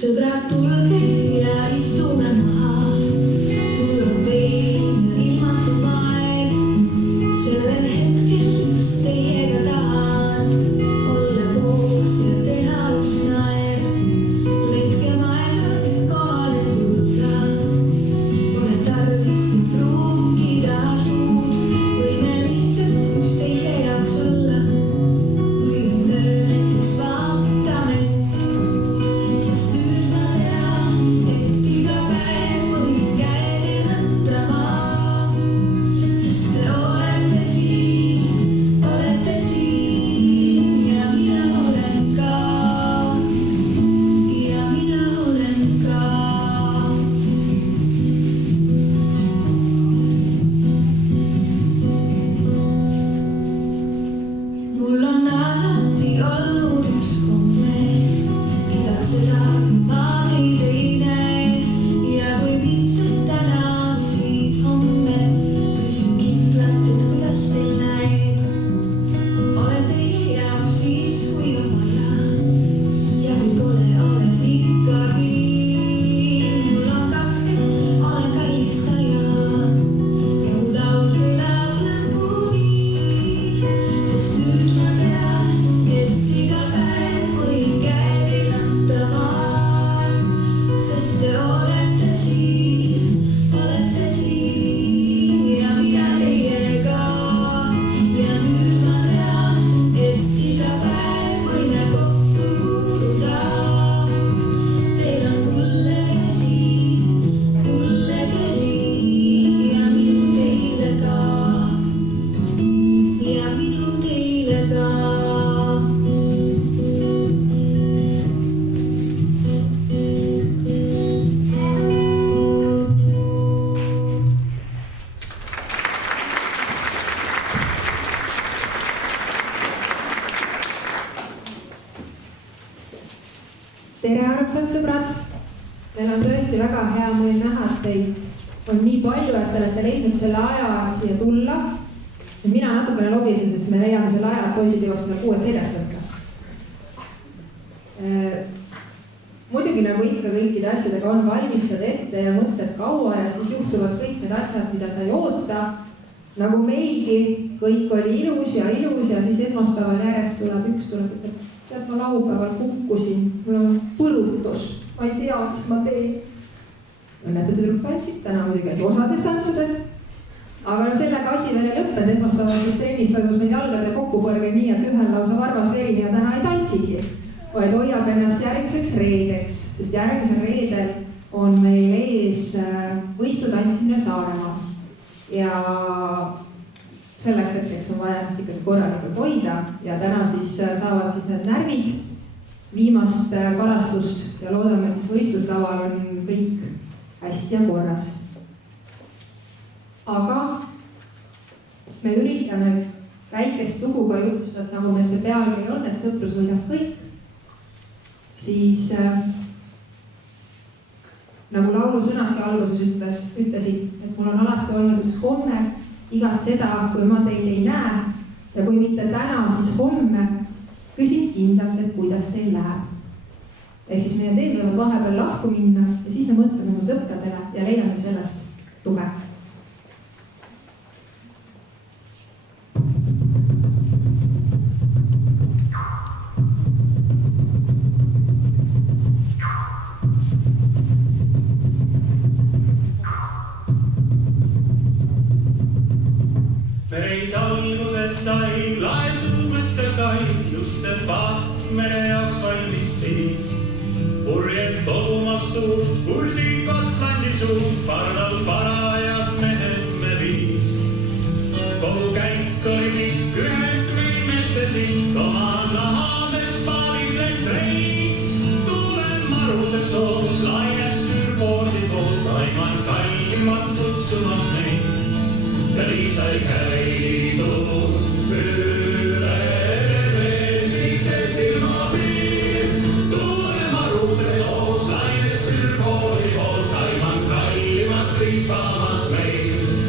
Sõbrad, tulge ja istume maha. Mul on vein ja ilmatud aeg. Sellel hetkel just teiega tahan olla koos ja teha üks naer. Letkem aega, et kohale tulla. Pole tarvis nüüd pruukida suud. Võime lihtsalt üksteise jaoks olla. Kui on möönetes vaatame. Sest nüüd ma tean, et iga päev võin käed ennätrama. Sest te olete siin ja mina olen ka. Ja mina olen ka. Mul on alati olnud üks komme, igatseda ma neid ei näe. Ja kui mitte täna, siis homme küsin kindlalt, et kuidas teil näib. Olen teie jaoks siis, kui on vaja. Ja kui pole, olen ikkagi. Mul on 20, olen kallistaja. Ja mu laul kõlab lõpuni. Sest nüüd ma tean, et iga päev võin käed ennätrama. Sest te olete siin ja mina teiega. Ja nüüd ma tean, et iga päev võime kokku kuuluda. Teil on mulle käsi ja minul teile ka. Ja minul teile ka. Tere, armsad sõbrad! Meil on tõesti väga hea meel näha, et teid on nii palju, et te olete leidnud selle aja siia tulla. Mina natukene lobisin, sest me leiame selle aja, et poisid jõuaks meil 6 seljast võtta. Muidugi nagu ikka kõikide asjadega on valmistad ette ja mõtled kaua ja siis juhtuvad kõik need asjad, mida sa ei oota. Nagu meilgi, kõik oli ilus ja siis esmaspäeval järjest tuleb üks tuleb, et tead, ma laupäeval kukkusin, mul on põrutus, ma ei tea, mis ma teen. Õnnetu tüdruk tantsid täna muidugi, et osades tantsudes. Aga sellega asi veel ei lõppenud, esmaspäeval siis trennis toimus meil jalgade kokkupõrge nii, et ühel lausa varvas verini ja täna ei tantsigi. Vaid hoiab ennast järgmiseks reedeks, sest järgmisel reedel on meil ees võistlu tantsimine Saaremaa. Ja selleks hetkeks on vaja ennast ikkagi korralikult hoida ja täna siis saavad siis need närvid viimast kalastust ja loodame, et siis võistluslaval on kõik hästi ja korras. Aga me üritame väikest lugu ka jutustada, nagu meil see pealkiri on, et sõprus võidab kõik. Siis nagu laulu sõnadki alguses ütlesid, et mul on alati olnud üks komme, igat seda, kui ma teid ei näe ja kui mitte täna, siis homme küsin kindlalt, et kuidas teil läheb. Ehk siis meie teed võivad vahepeal lahku minna ja siis me mõtleme oma sõpradele ja leiame sellest tuge. Mereis alguses sai laesuumesse kai, just see Vahmere jaoks valmis siis. Purjed kodumastu, kursid Kotlandi suud, pardal parajad mehed me viis. Kogu käik oli kõik ühes meeste siit, oma nahases paalis läks reis. Tuulen maruse soos, lainest ürpoodi poolt, aiman kallimad kutsumas meid. Ja nii sai käidud üle veesikse silmapiir. Tuule maruse soos, lainest ürpoodi poolt, aiman kallimad kriipamas meid.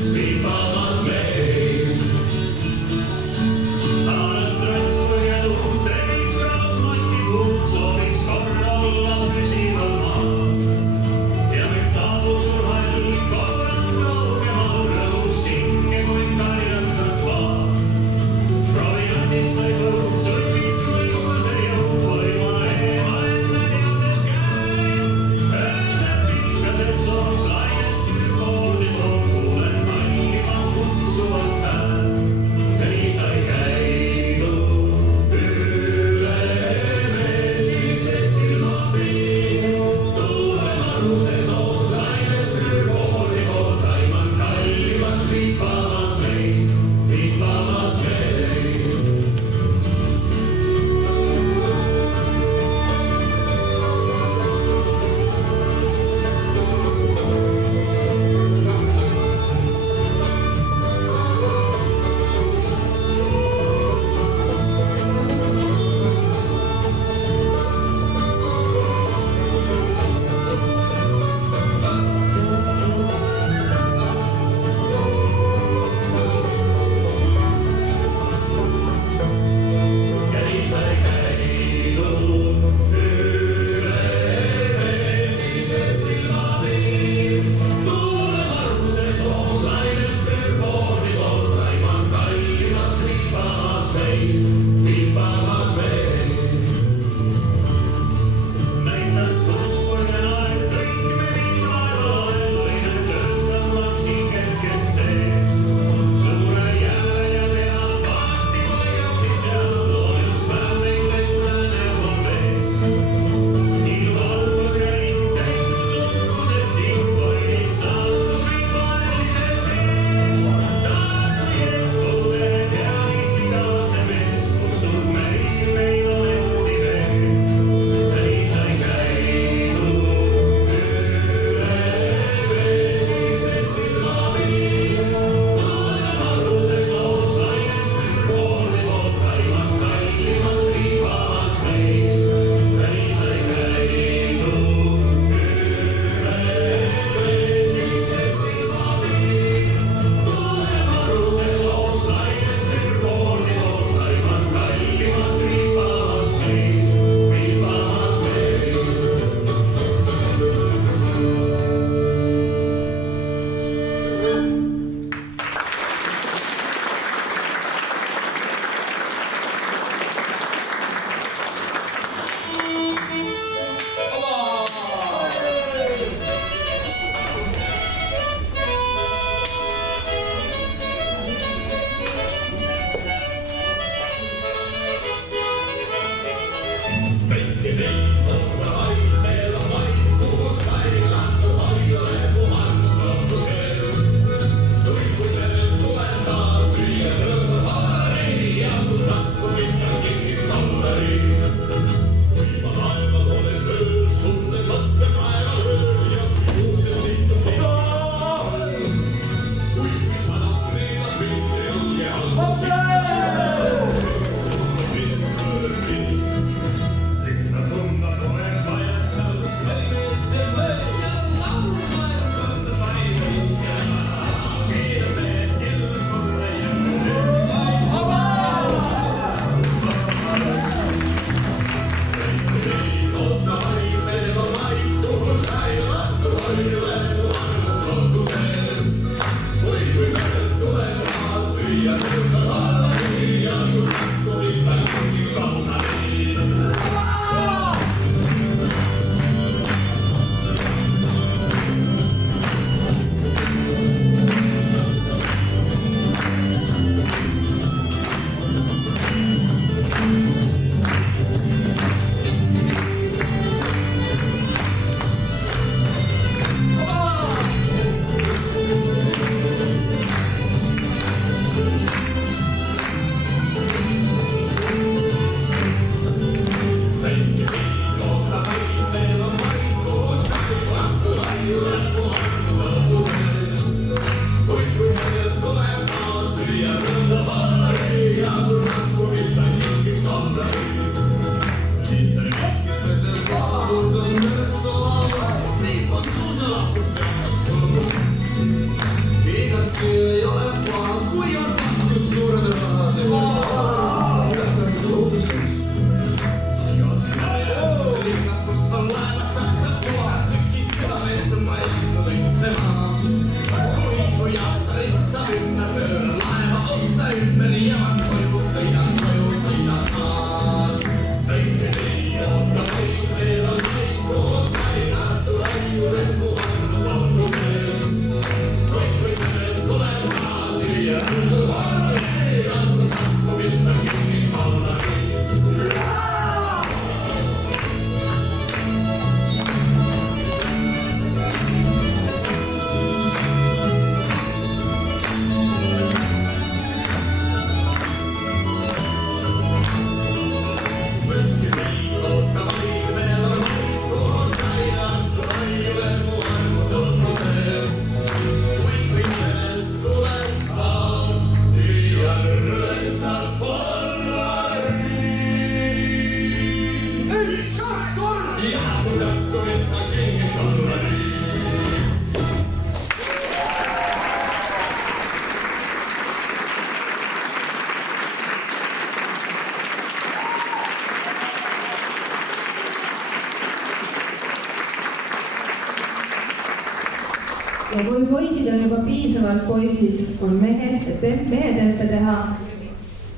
ja kui poisid on juba piisavalt poisid, on mehed, et mehetempe teha,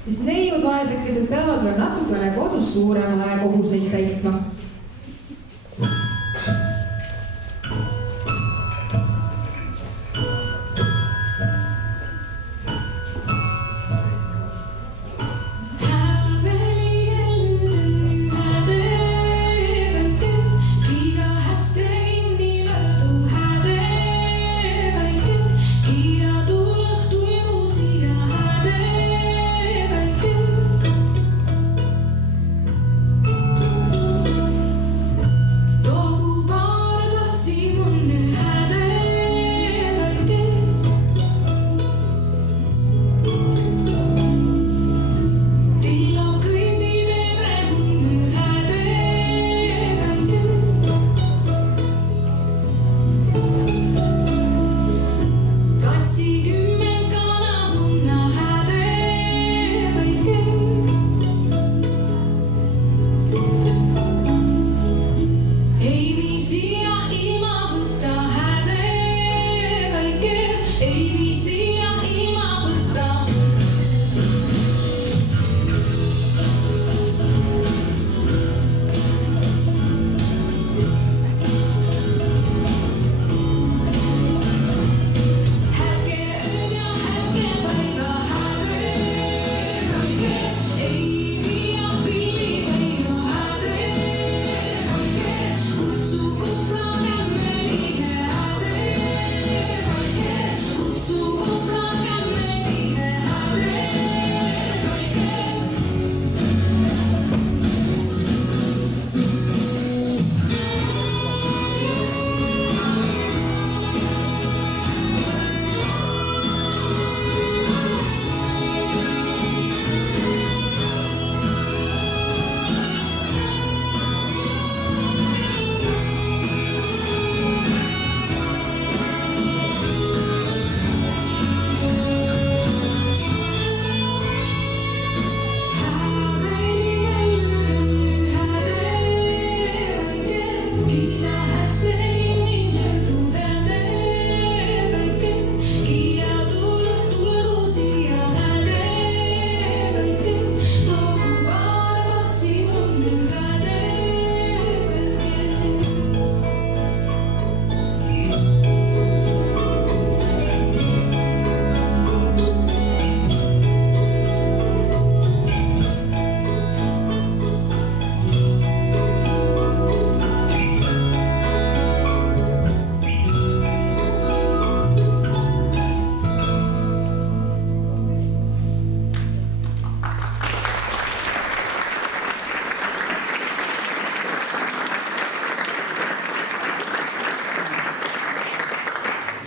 siis neiud vaesekesed peavad veel natukene kodus suurema aja kohuseid täitma.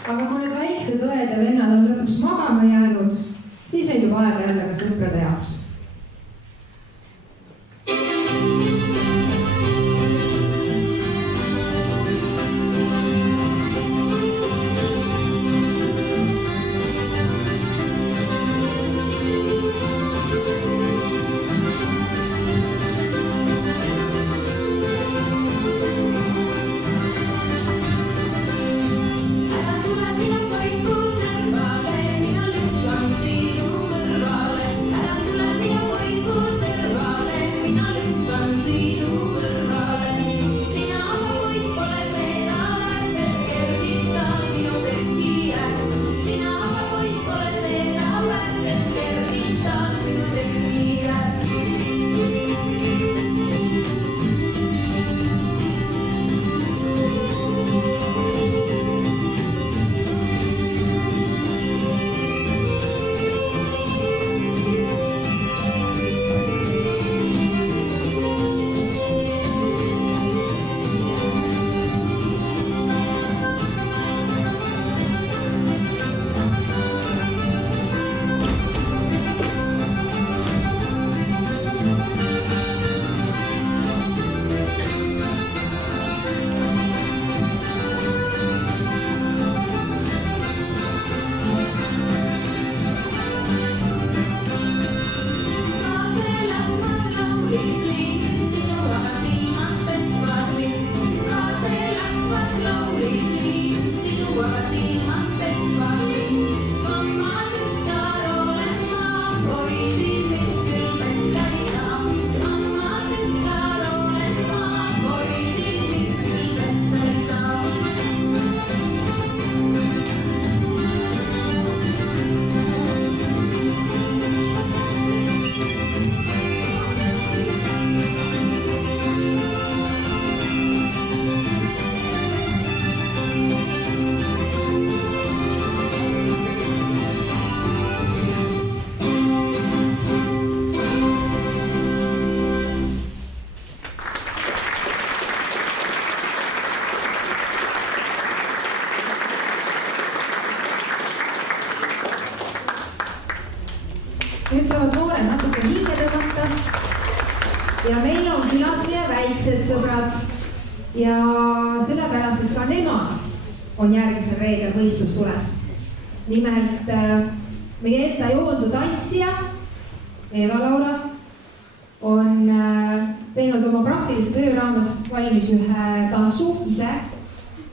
Aga kui need väiksed õed ja vennad on lõpuks magama jäänud, siis leidub aega jälle ka sõprade jaoks. Minä lykkaan sinun kõrvalle, älä tule nüüd saavad noored natuke hinge tõmmata. Ja meil on külas meie väiksed sõbrad. Ja sellepärast, et ka nemad on järgmisel reedel võistlus tules. Nimelt meie enda joondu tantsija Eva-Laura on teinud oma praktilise töö raames valmis ühe tantsu ise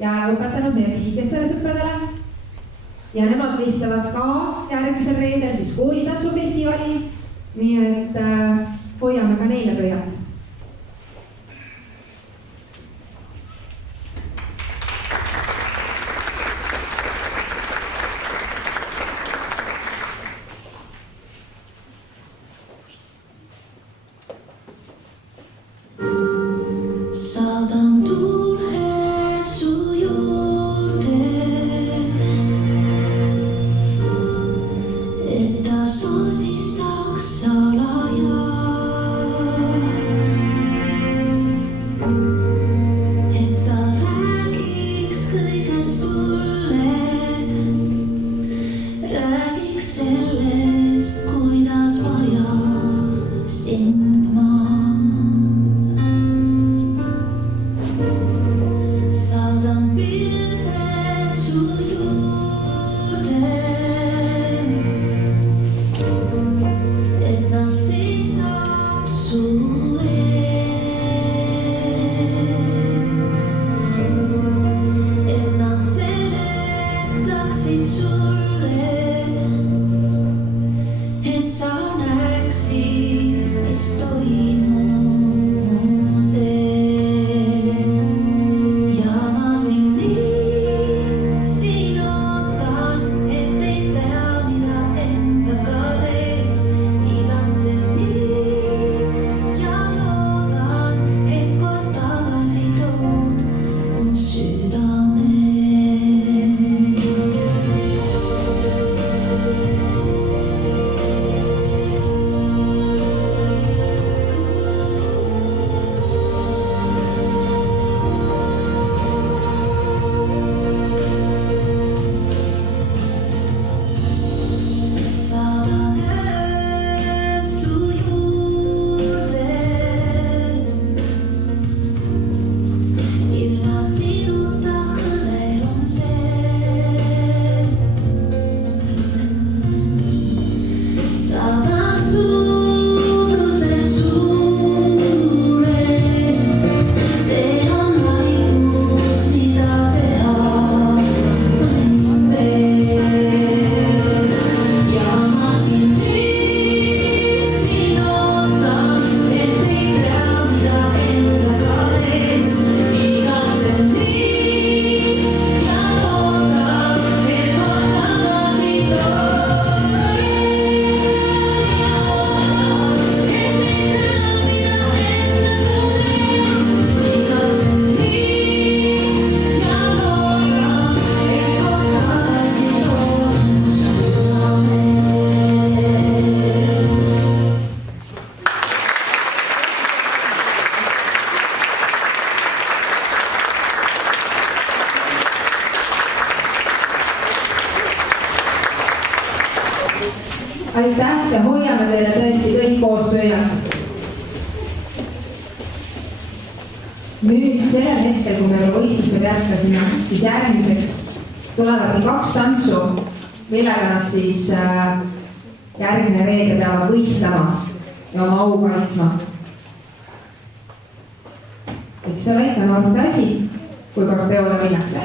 ja õpetanud meie pisikestele sõpradele. Ja nemad võistlevad ka järgmisel reedel siis koolitantsufestivalil. Nii et hoiame ka neile pöialt. Saadan tuule su juurde, et ta soosistaks salaja. Et ta räägiks kõigest sulle, räägiks sellest, kuidas vaja sind ma. Saadan pilved su juurde, et nad seisaks su ees, et nad seletaksid sulle, et sa näeksid, mis toimub mu sees. Ja ma siin ootan, et ei tea, mida endaga teeks. Igatsen nii ja loodan, et kord tagasi tood mu südame. Saadan öö su juurde, ilma sinuta kõne on see. Saadan suuruse sulle, see on laimus, mida teha võin veel. Ja ma siin ootan, et ei tea, mida endaga teeks. Igatsen nii ja loodan, et kord tagasi tood. Et ei tea, mida endaga teeks. Igatsen nii ja loodan, et kord tagasi tood mu südame. Aitäh ja hoiame teile tõesti kõik koos pöialt. Nüüd sellel hetkel, kui me võistlused jätkasime, siis järgmiseks tulevadki 2 tantsu, millega nad siis järgmine reede peavad võistlema ja oma au kaitsma. Eks ole ikka noorte asi, kui kord peole minnakse.